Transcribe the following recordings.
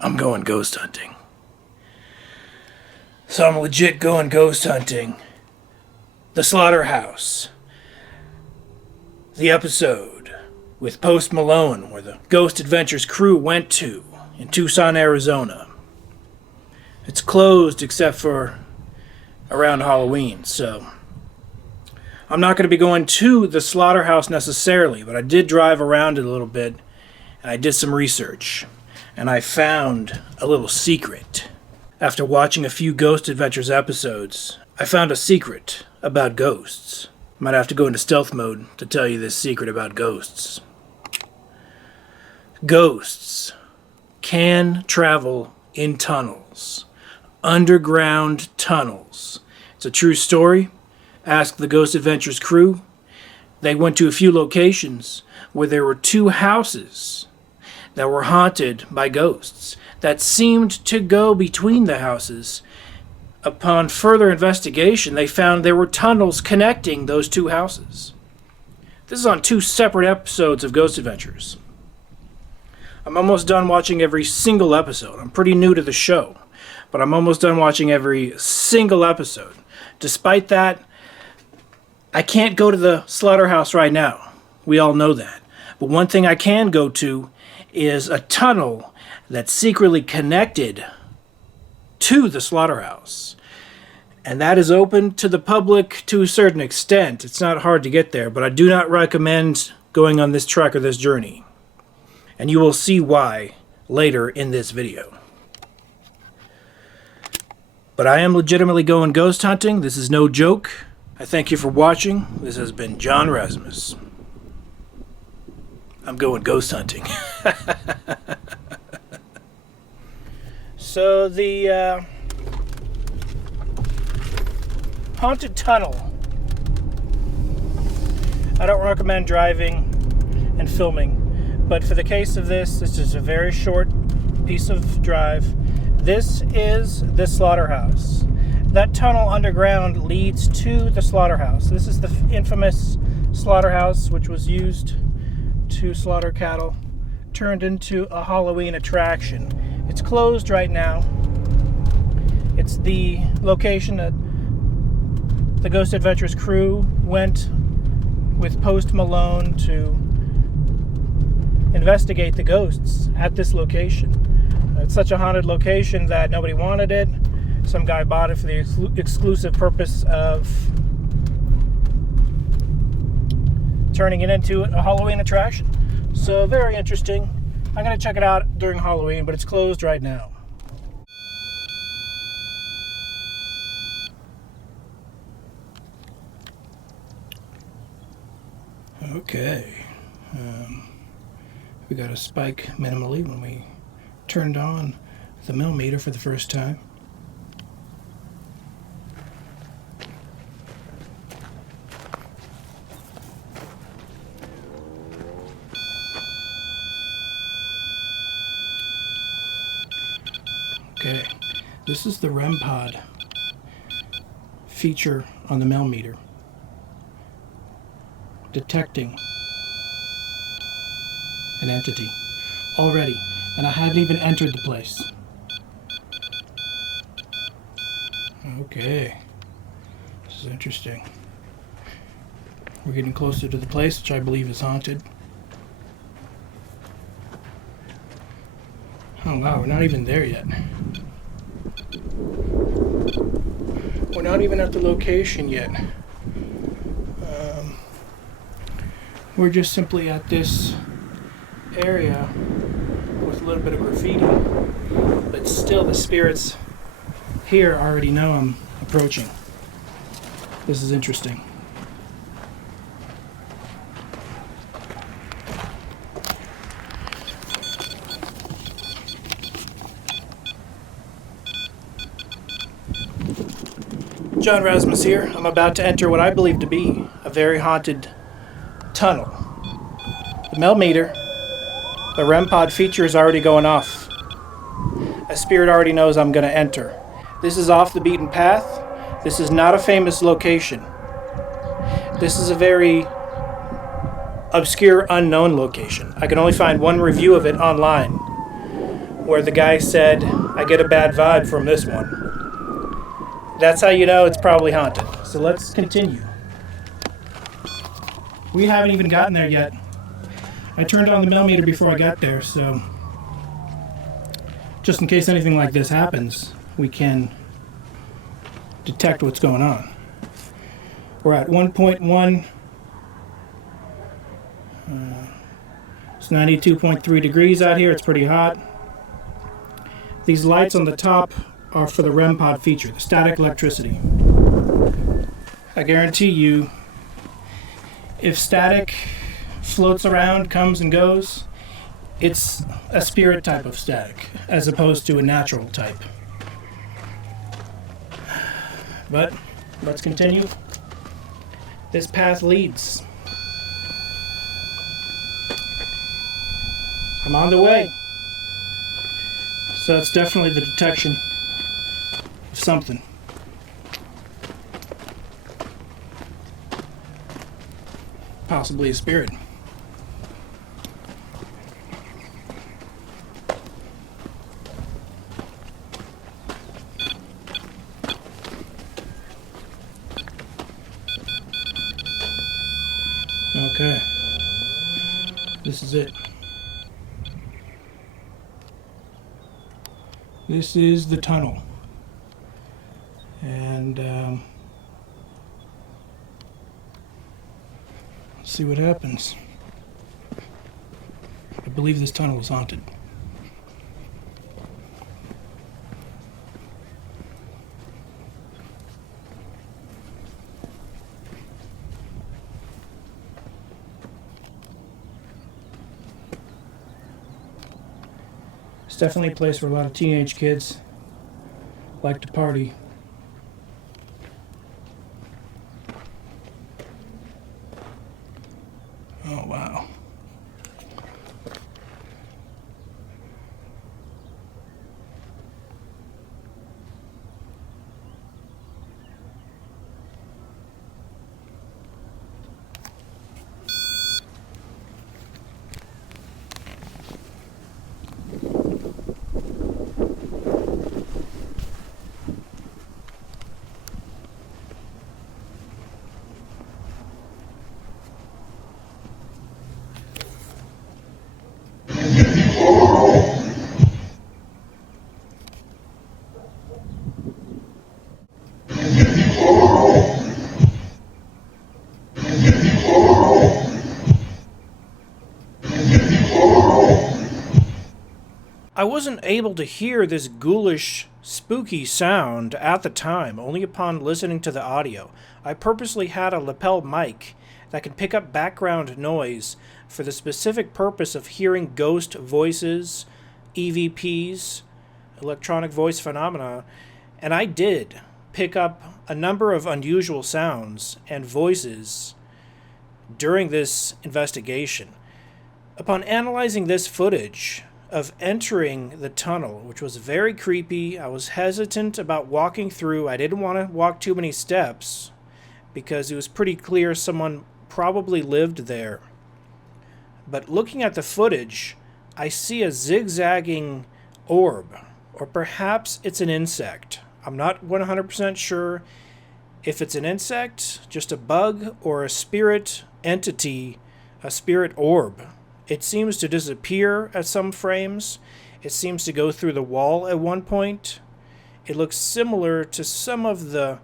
I'm going ghost hunting. So I'm legit going ghost hunting. The Slaughterhouse. The episode with Post Malone where the Ghost Adventures crew went to in Tucson, Arizona. It's closed except for around Halloween, so I'm not going to be going to the Slaughterhouse necessarily, but I did drive around it a little bit and I did some research. And I found a little secret. After watching a few Ghost Adventures episodes, I found a secret about ghosts. Might have to go into stealth mode to tell you this secret about ghosts. Ghosts can travel in tunnels. Underground tunnels. It's a true story. Ask the Ghost Adventures crew. They went to a few locations where there were two houses that were haunted by ghosts that seemed to go between the houses. Upon further investigation, they found there were tunnels connecting those two houses. This is on 2 separate episodes of Ghost Adventures. I'm almost done watching every single episode. I'm pretty new to the show, but I'm almost done watching every single episode. Despite that, I can't go to the Slaughterhouse right now. We all know that. But one thing I can go to is a tunnel that's secretly connected to the Slaughterhouse. And that is open to the public to a certain extent. It's not hard to get there, but I do not recommend going on this trek or this journey. And you will see why later in this video. But I am legitimately going ghost hunting. This is no joke. I thank you for watching. This has been John Razimus. I'm going ghost hunting. So the haunted tunnel. I don't recommend driving and filming, but for the case of this is a very short piece of drive. This is the Slaughterhouse. That tunnel underground leads to the Slaughterhouse. This is the infamous Slaughterhouse, which was used to slaughter cattle, turned into a Halloween attraction. It's closed right now. It's the location that the Ghost Adventures crew went with Post Malone to investigate the ghosts at this location. It's such a haunted location that nobody wanted it. Some guy bought it for the exclusive purpose of turning it into a Halloween attraction. So very interesting. I'm going to check it out during Halloween, but it's closed right now. Okay. We got a spike minimally when we turned on the millimeter for the first time. Okay, this is the REM pod feature on the millimeter, detecting an entity already, and I haven't even entered the place. Okay, this is interesting. We're getting closer to the place, which I believe is haunted. Oh wow, we're not even there yet. We're not even at the location yet. We're just simply at this area with a little bit of graffiti, but still the spirits here already know I'm approaching. This is interesting. John Razimus here. I'm about to enter what I believe to be a very haunted tunnel. The millimeter, the REM pod feature is already going off. A spirit already knows I'm going to enter. This is off the beaten path. This is not a famous location. This is a very obscure, unknown location. I can only find one review of it online where the guy said, I get a bad vibe from this one. That's how you know it's probably haunted. So let's continue. We haven't even gotten there yet. I turned on the millimeter before I got there, so just in case anything like this happens, we can detect what's going on. We're at 1.1. It's 92.3 degrees out here. It's pretty hot. These lights on the top are for the REM pod feature, the static electricity. I guarantee you, if static floats around, comes and goes, it's a spirit type of static, as opposed to a natural type. But let's continue. This path leads. I'm on the way. So it's definitely the detection of something. Possibly a spirit. Okay. This is it. This is the tunnel. And let's see what happens. I believe this tunnel is haunted. It's definitely a place where a lot of teenage kids like to party. Oh, wow. I wasn't able to hear this ghoulish, spooky sound at the time, only upon listening to the audio. I purposely had a lapel mic that could pick up background noise for the specific purpose of hearing ghost voices, EVPs, electronic voice phenomena, and I did pick up a number of unusual sounds and voices during this investigation. Upon analyzing this footage of entering the tunnel, which was very creepy, I was hesitant about walking through. I didn't want to walk too many steps because it was pretty clear someone probably lived there. But looking at the footage, I see a zigzagging orb, or perhaps it's an insect. I'm not 100% sure if it's an insect, just a bug, or a spirit entity, a spirit orb. It seems to disappear at some frames. It seems to go through the wall at one point. It looks similar to some of the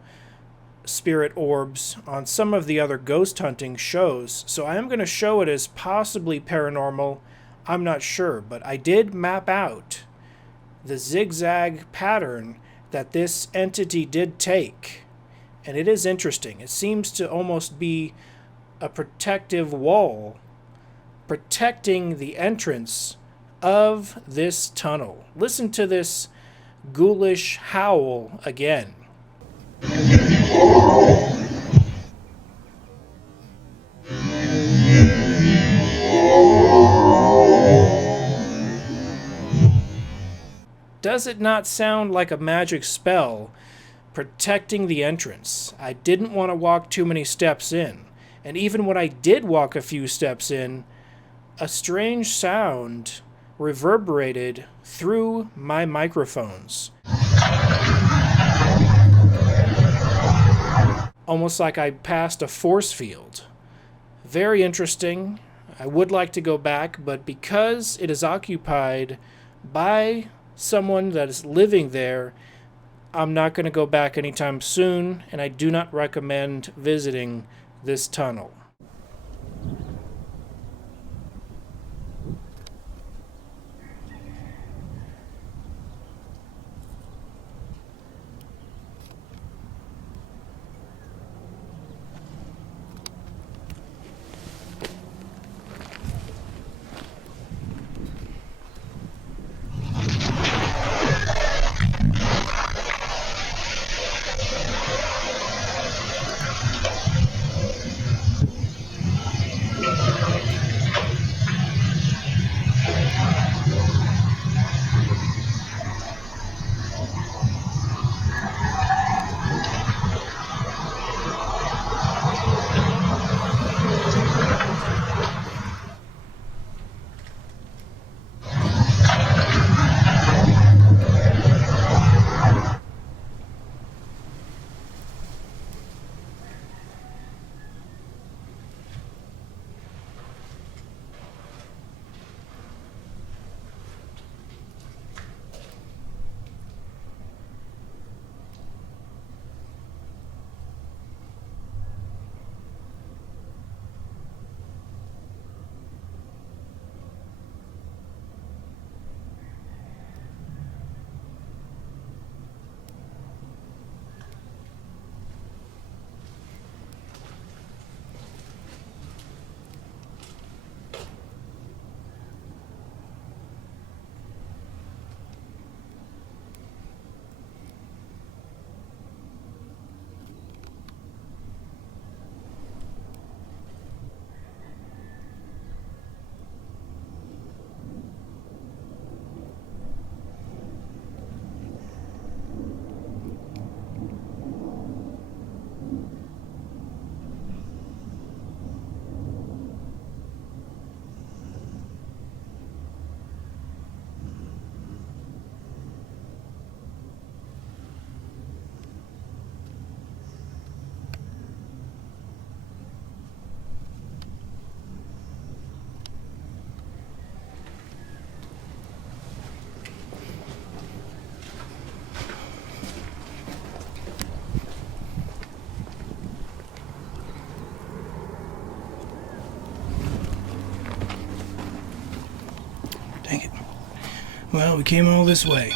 spirit orbs on some of the other ghost hunting shows. So I am going to show it as possibly paranormal. I'm not sure, but I did map out the zigzag pattern that this entity did take. And it is interesting. It seems to almost be a protective wall protecting the entrance of this tunnel. Listen to this ghoulish howl again. Does it not sound like a magic spell protecting the entrance? I didn't want to walk too many steps in, and even when I did walk a few steps in, a strange sound reverberated through my microphones. Almost like I passed a force field. Very interesting. I would like to go back, but because it is occupied by someone that is living there, I'm not going to go back anytime soon, and I do not recommend visiting this tunnel. Dang it. Well, we came all this way.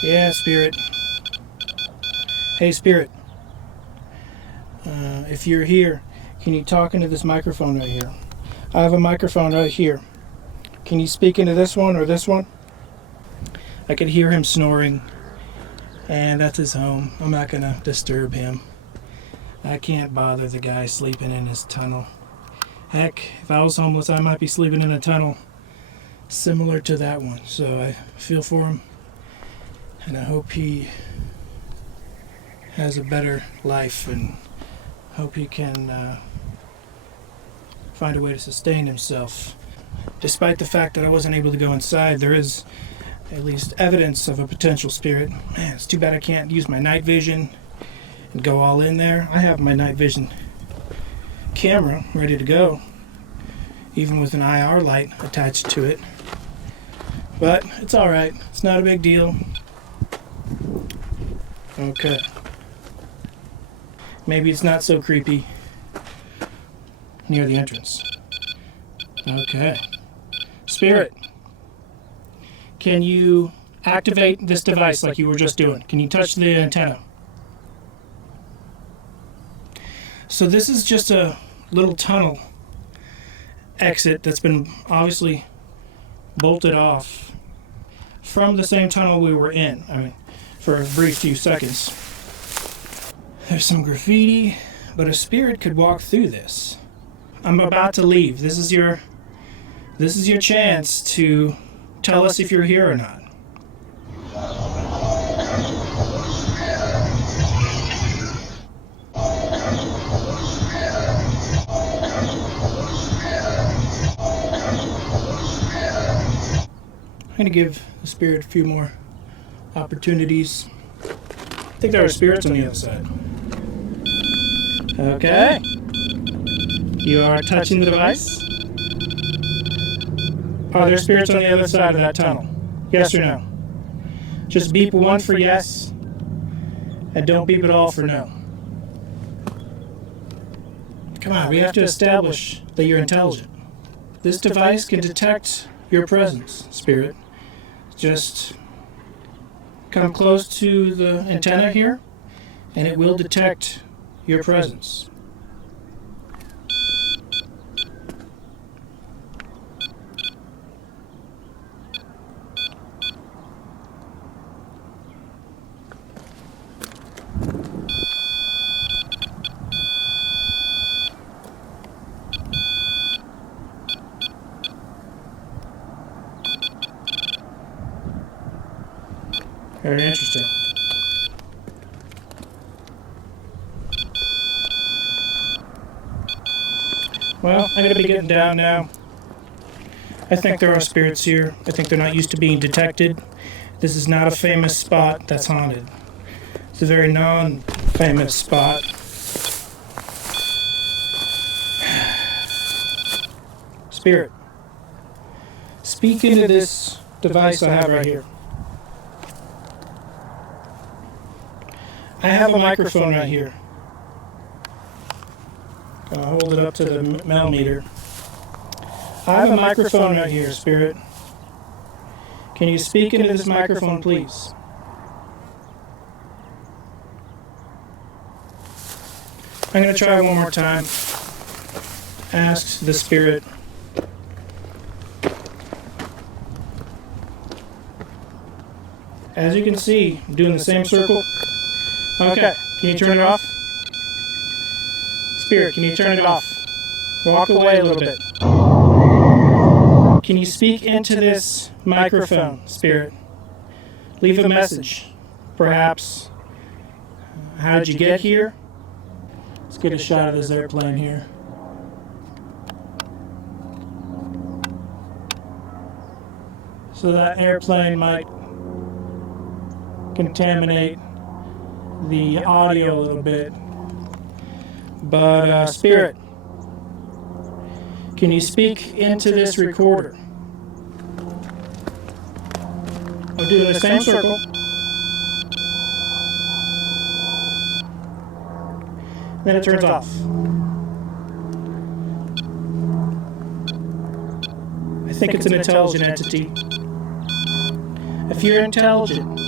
Yeah, Spirit. Hey, Spirit. If you're here, can you talk into this microphone right here? I have a microphone right here. Can you speak into this one or this one? I could hear him snoring, and that's his home. I'm not going to disturb him. I can't bother the guy sleeping in his tunnel. Heck, if I was homeless, I might be sleeping in a tunnel similar to that one. So I feel for him, and I hope he has a better life, and hope he can find a way to sustain himself. Despite the fact that I wasn't able to go inside, there is at least evidence of a potential spirit. Man, it's too bad I can't use my night vision and go all in there. I have my night vision camera ready to go, even with an IR light attached to it. But it's alright. It's not a big deal. Okay. Maybe it's not so creepy near the entrance. Okay. Spirit, can you activate this device like you were just doing? Can you touch the antenna? So this is just a little tunnel exit that's been obviously bolted off from the same tunnel we were in. I mean, for a brief few seconds. There's some graffiti, but a spirit could walk through this. I'm about to leave. This is your chance to tell us if you're here or not. I'm going to give the spirit a few more opportunities. I think there are spirits on the other side. Okay. You are touching the device. Are there spirits on the other side of that tunnel? Yes or no? Just beep one for yes, and don't beep at all for no. Come on, we have to establish that you're intelligent. This device can detect your presence, spirit. Just come close to the antenna here, and it will detect your presence. Very interesting. Well, I'm going to be getting down now. I think there are spirits here. I think they're not used to being detected. This is not a famous spot that's haunted. It's a very non-famous spot. Spirit, speak into this device I have right here. I have a microphone right here. I'll hold it up to the millimeter. I have a microphone right here, Spirit. Can you speak into this microphone, please? I'm going to try one more time. Ask the Spirit. As you can see, I'm doing the same circle. Okay, can you turn it off? Spirit, can you turn it off? Walk away a little bit. Can you speak into this microphone, Spirit? Leave a message. Perhaps, how did you get here? Let's get a shot of this airplane here. So that airplane might contaminate the audio a little bit. But Spirit, can you speak into this recorder? I'll do the same circle. Then it turns off. I think it's an intelligent entity. If you're intelligent,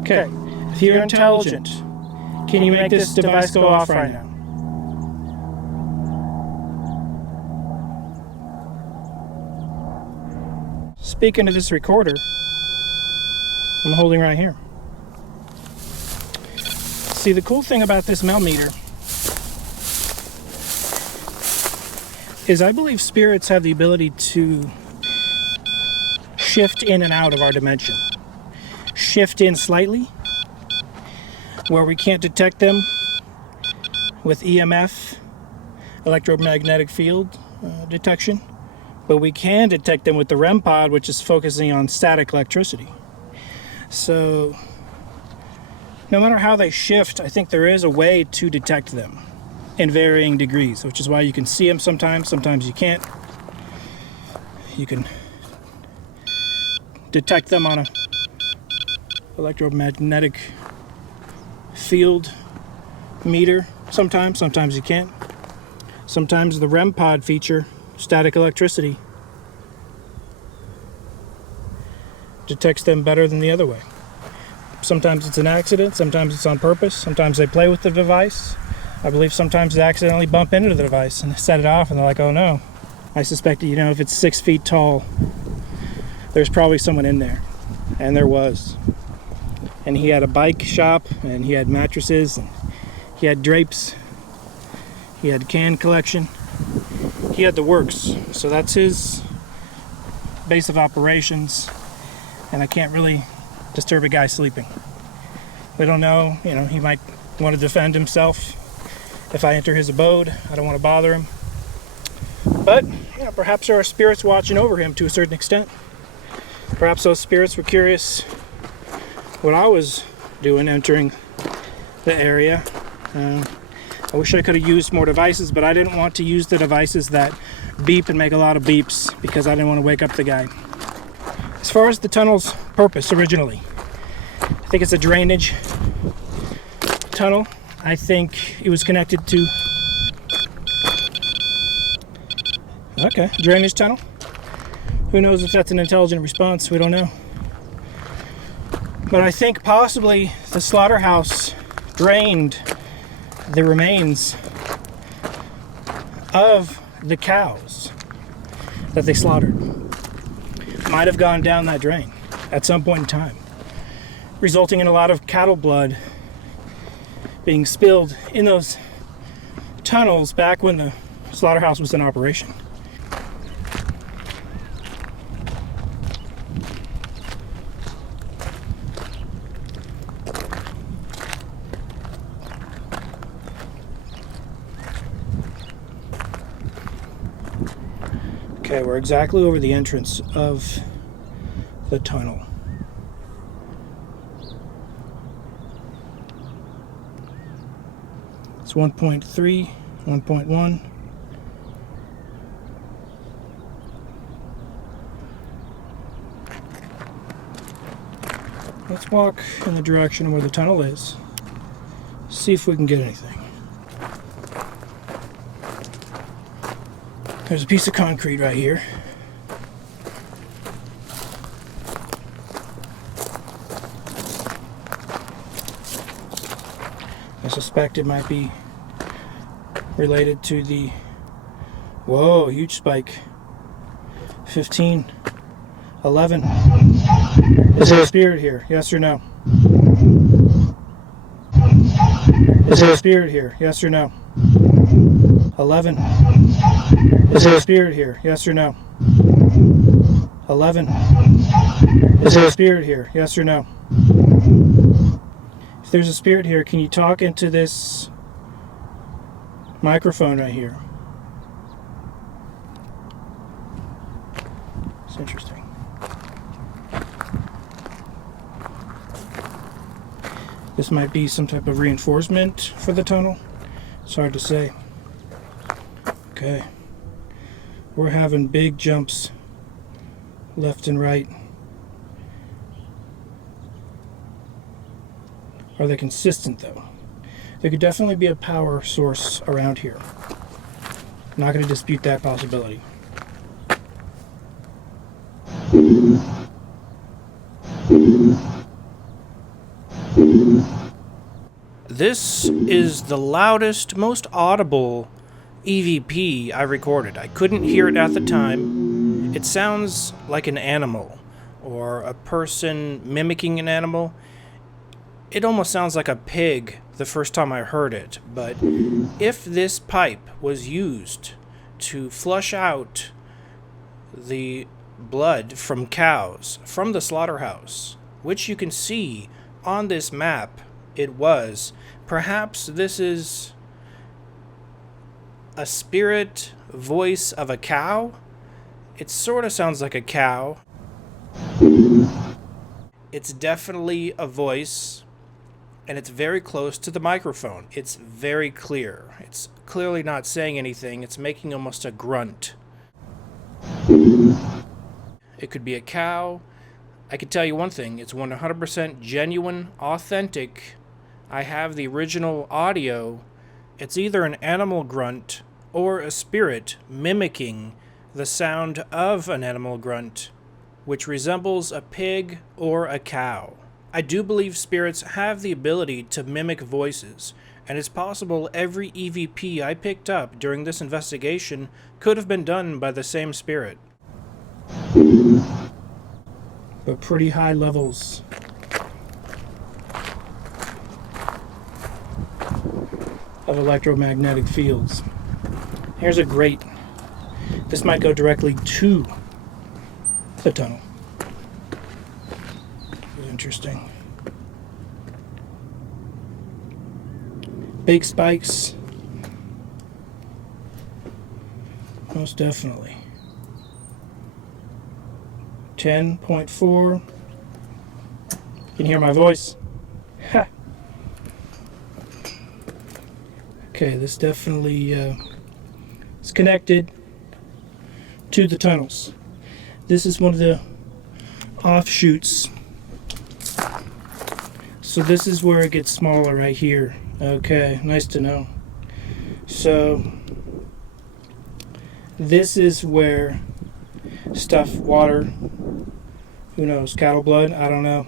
okay, if you're intelligent, can you make this device go off right now? Speak into this recorder I'm holding right here. See, the cool thing about this millimeter is I believe spirits have the ability to shift in and out of our dimension. Shift in slightly, where we can't detect them with EMF, electromagnetic field detection, but we can detect them with the REM pod, which is focusing on static electricity. So no matter how they shift, I think there is a way to detect them in varying degrees, which is why you can see them sometimes you can't. You can detect them on a electromagnetic field meter sometimes you can't. Sometimes the REM pod feature, static electricity, detects them better than the other way. Sometimes it's an accident, sometimes it's on purpose, sometimes they play with the device. I believe sometimes they accidentally bump into the device and set it off and they're like, oh no. I suspect, if it's 6 feet tall there's probably someone in there. And there was. And he had a bike shop, and he had mattresses, and he had drapes, he had can collection, he had the works. So that's his base of operations, and I can't really disturb a guy sleeping. We don't know, he might want to defend himself if I enter his abode. I don't want to bother him. But, perhaps there are spirits watching over him to a certain extent. Perhaps those spirits were curious what I was doing entering the area. I wish I could have used more devices, but I didn't want to use the devices that beep and make a lot of beeps because I didn't want to wake up the guy. As far as the tunnel's purpose originally, I think it's a drainage tunnel. I think it was connected to... Okay, drainage tunnel. Who knows if that's an intelligent response? We don't know. But I think possibly the slaughterhouse drained the remains of the cows that they slaughtered. Might have gone down that drain at some point in time, resulting in a lot of cattle blood being spilled in those tunnels back when the slaughterhouse was in operation. Okay, we're exactly over the entrance of the tunnel. It's 1.3, 1.1. Let's walk in the direction where the tunnel is. See if we can get anything. There's a piece of concrete right here. I suspect it might be related to the... Whoa, huge spike. 15, 11. Is there a spirit here? Yes or no? Is there a spirit here? Yes or no? 11. Is there a spirit here? Yes or no? 11. Is there a spirit here? Yes or no? If there's a spirit here, can you talk into this microphone right here? It's interesting. This might be some type of reinforcement for the tunnel. It's hard to say. Okay. We're having big jumps left and right. Are they consistent though? There could definitely be a power source around here. I'm not going to dispute that possibility. This is the loudest, most audible EVP I recorded. I couldn't hear it at the time. It sounds like an animal or a person mimicking an animal. It almost sounds like a pig the first time I heard it, but if this pipe was used to flush out the blood from cows from the slaughterhouse, which you can see on this map it was, perhaps this is a spirit voice of a cow. It sort of sounds like a cow. It's definitely a voice, and it's very close to the microphone. It's very clear. It's clearly not saying anything. It's making almost a grunt. It could be a cow. I can tell you one thing. It's 100% genuine, authentic. I have the original audio. It's either an animal grunt or a spirit mimicking the sound of an animal grunt, which resembles a pig or a cow. I do believe spirits have the ability to mimic voices, and it's possible every EVP I picked up during this investigation could have been done by the same spirit. but pretty high levels of electromagnetic fields. Here's a grate. This might go directly to the tunnel. Interesting. Big spikes. Most definitely. 10.4. You can hear my voice. Ha. Okay, this definitely is connected to the tunnels. This is one of the offshoots. So this is where it gets smaller right here. Okay, nice to know. So this is where stuff, water, who knows, cattle blood, I don't know,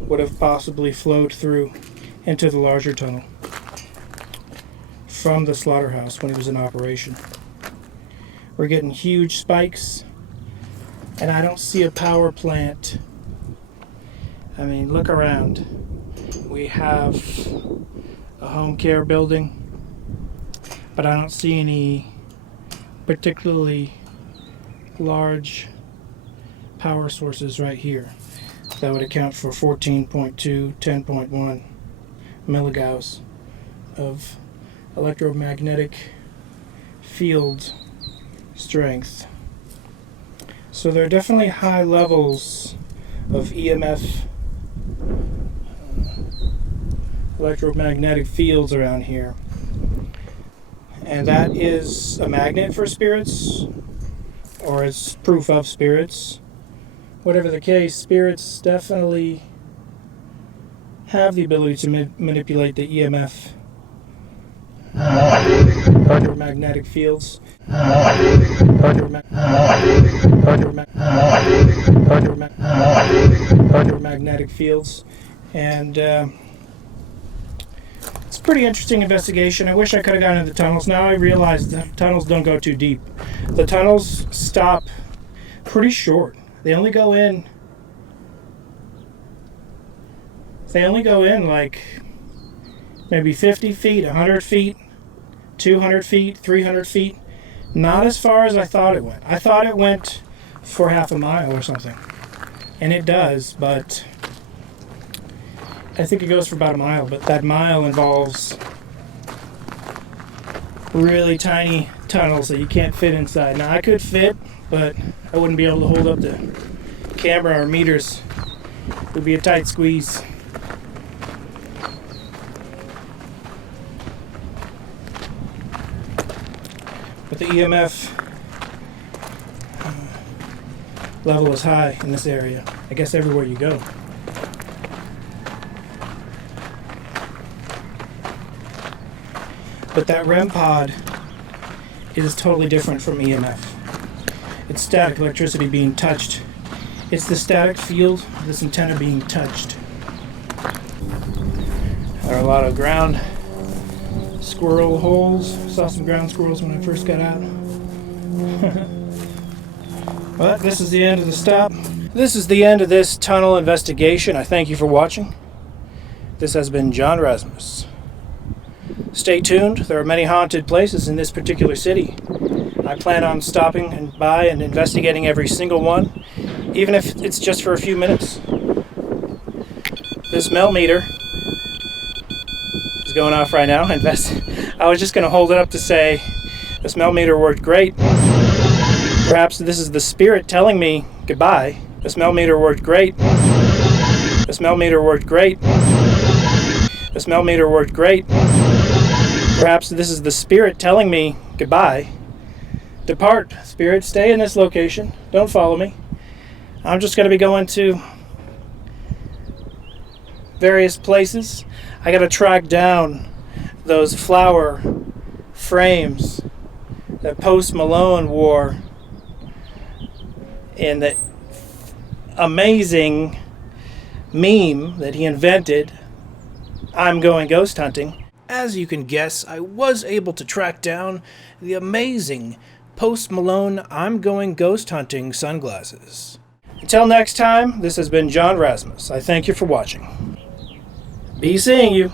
would have possibly flowed through into the larger tunnel from the slaughterhouse when it was in operation. We're getting huge spikes, and I don't see a power plant. I mean, look around. We have a home care building, but I don't see any particularly large power sources right here. That would account for 14.2, 10.1 milligauss of electromagnetic field strength. So there are definitely high levels of EMF, electromagnetic fields around here. And that is a magnet for spirits, or it's proof of spirits. Whatever the case, spirits definitely have the ability to manipulate the EMF, electromagnetic fields, electromagnetic fields, and it's a pretty interesting investigation. I wish I could have gone into the tunnels. Now I realize the tunnels don't go too deep. The tunnels stop pretty short. They only go in like maybe 50 feet, 100 feet, 200 feet, 300 feet. Not as far as I thought it went. I thought it went for half a mile or something. And it does, but I think it goes for about a mile. But that mile involves really tiny tunnels that you can't fit inside. Now, I could fit, but I wouldn't be able to hold up the camera or meters. It would be a tight squeeze. But the EMF level is high in this area. I guess everywhere you go. But that REM pod is totally different from EMF. It's static electricity being touched. It's the static field of this antenna being touched. There are a lot of ground squirrel holes. Saw some ground squirrels when I first got out. But this is the end of the stop. This is the end of this tunnel investigation. I thank you for watching. This has been John Razimus. Stay tuned. There are many haunted places in this particular city. I plan on stopping by and investigating every single one, even if it's just for a few minutes. This melt meter is going off right now. I was just going to hold it up to say this melt meter worked great. Perhaps this is the spirit telling me goodbye. This melt meter worked great. This melt meter worked great. This melt meter worked great. Perhaps this is the spirit telling me goodbye. Depart, spirit. Stay in this location. Don't follow me. I'm just going to be going to various places. I got to track down those flower frames that Post Malone wore in the amazing meme that he invented, I'm going ghost hunting. As you can guess, I was able to track down the amazing Post Malone I'm going ghost hunting sunglasses. Until next time, this has been John Razimus. I thank you for watching. Be seeing you.